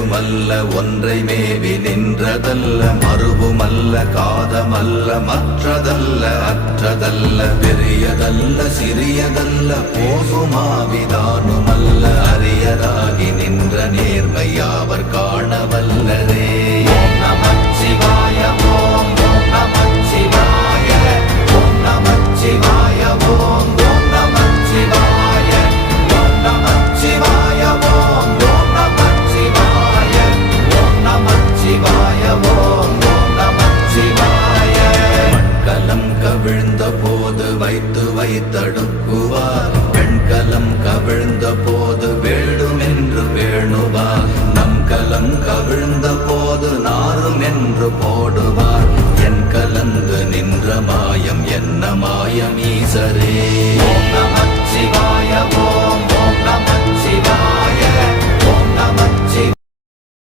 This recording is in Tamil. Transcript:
மறையுமல்ல ஒன்றை மேவி நின்றதல்ல மறுவுமல்ல காதமல்ல மற்றதல்ல அற்றதல்ல பெரியதல்ல சிறியதல்ல போகுமாவிதானுமல்ல அரியதாகி நின்ற நேர்மையாவர் காணவல்லரே. ஓம் நமச்சிவாய ஓம் ஓம் நமச்சிவாய ஓம் நமச்சிவாய ஓம் ஓம் நமச்சிவாய ஓம் நமச்சிவாய ஓம் ஓம் நமச்சிவாய ஓம் நமச்சிவாய ஓம் ஓம் நமச்சிவாய. மண்கலம் கவிழ்ந்த போது வைத்து வைத்தடுக்குவார் பெண்கலம் கவிழ்ந்த போது வேண்டுமென்று வேணுவார் நம் கலம் கவிழ்ந்த போது நாரும் என்று போடுவார் என் கலந்து நின்ற மாயம் என்ன மாயம் ஈசரே.